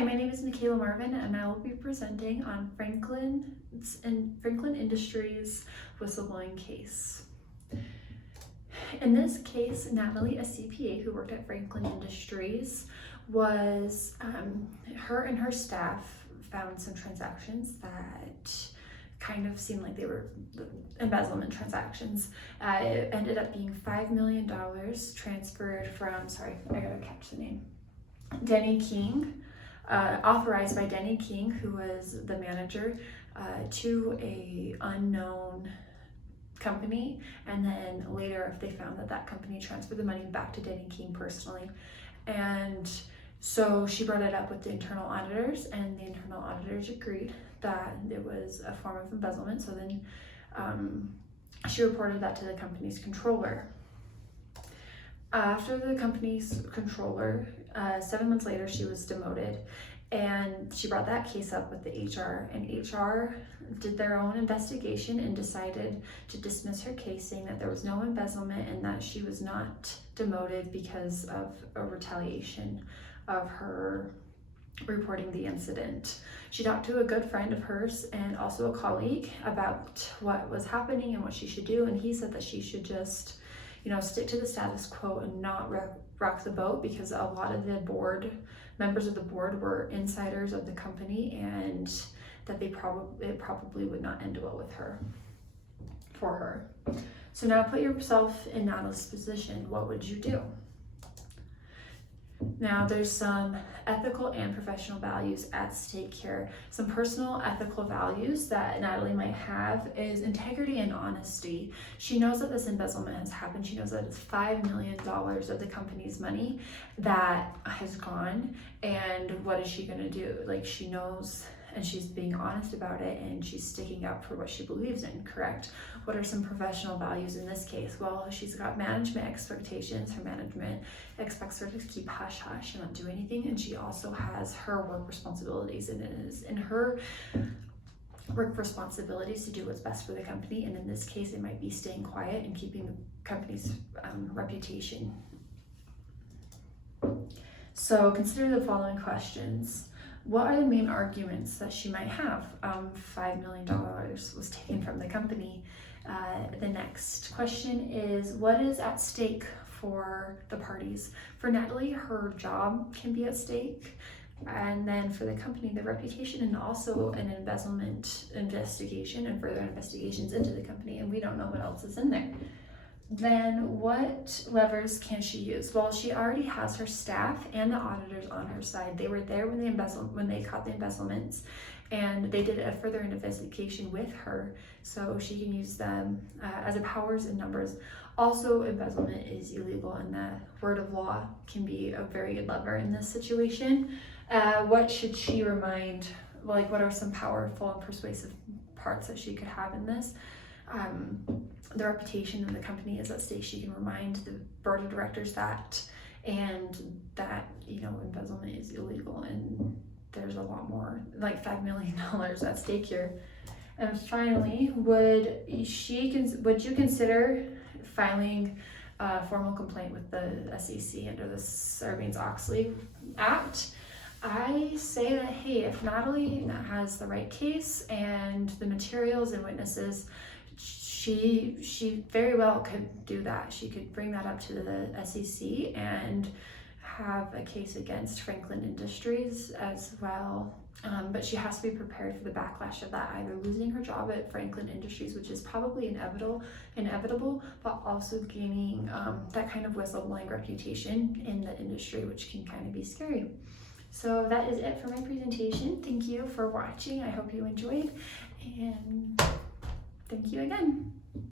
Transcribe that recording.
Hi, my name is Michaela Marvin, and I will be presenting on Franklin Industries whistleblowing case. In this case, Natalie, a CPA who worked at Franklin Industries, was her and her staff found some transactions that kind of seemed like they were embezzlement transactions. It ended up being $5 million transferred from, sorry, I gotta catch the name, Denny King, authorized by Denny King, who was the manager, to a unknown company, and then later they found that that company transferred the money back to Denny King personally. And so she brought it up with the internal auditors, and the internal auditors agreed that it was a form of embezzlement. So then she reported that to the company's controller. After the company's controller, 7 months later, she was demoted, and she brought that case up with the HR, and HR did their own investigation and decided to dismiss her case, saying that there was no embezzlement and that she was not demoted because of a retaliation of her reporting the incident. She talked to a good friend of hers and also a colleague about what was happening and what she should do, and he said that she should just stick to the status quo and not rock the boat, because a lot of the members of the board were insiders of the company, and that it probably would not end well with her, for her. So now put yourself in Natalie's position. What would you do? Now, there's some ethical and professional values at stake here. Some personal ethical values that Natalie might have is integrity and honesty. She knows that this embezzlement has happened. She knows that it's $5 million of the company's money that has gone, and what is she gonna do? Like, she knows, and she's being honest about it, and she's sticking up for what she believes in, correct? What are some professional values in this case? Well, she's got management expectations. Her management expects her to keep hush-hush and not do anything, and she also has her work responsibilities, and it is in her work responsibilities to do what's best for the company, and in this case, it might be staying quiet and keeping the company's reputation. So consider the following questions. What are the main arguments that she might have? $5 million was taken from the company. The next question is, what is at stake for the parties? For Natalie, her job can be at stake. And then for the company, the reputation, and also an embezzlement investigation and further investigations into the company. And we don't know what else is in there. Then what levers can she use? Well, she already has her staff and the auditors on her side. They were there when they caught the embezzlements, and they did a further investigation with her, so she can use them as a powers in numbers. Also, embezzlement is illegal, and the word of law can be a very good lever in this situation. What should she remind? Like, what are some powerful and persuasive parts that she could have in this? The reputation of the company is at stake. She can remind the board of directors that, and that embezzlement is illegal, and there's a lot more, like $5 million at stake here. And finally, would you consider filing a formal complaint with the SEC under the Sarbanes-Oxley Act? I say that, hey, if Natalie has the right case and the materials and witnesses, she very well could do that. She could bring that up to the SEC and have a case against Franklin Industries as well. But she has to be prepared for the backlash of that, either losing her job at Franklin Industries, which is probably inevitable, but also gaining that kind of whistleblowing reputation in the industry, which can kind of be scary. So that is it for my presentation. Thank you for watching. I hope you enjoyed, and thank you again.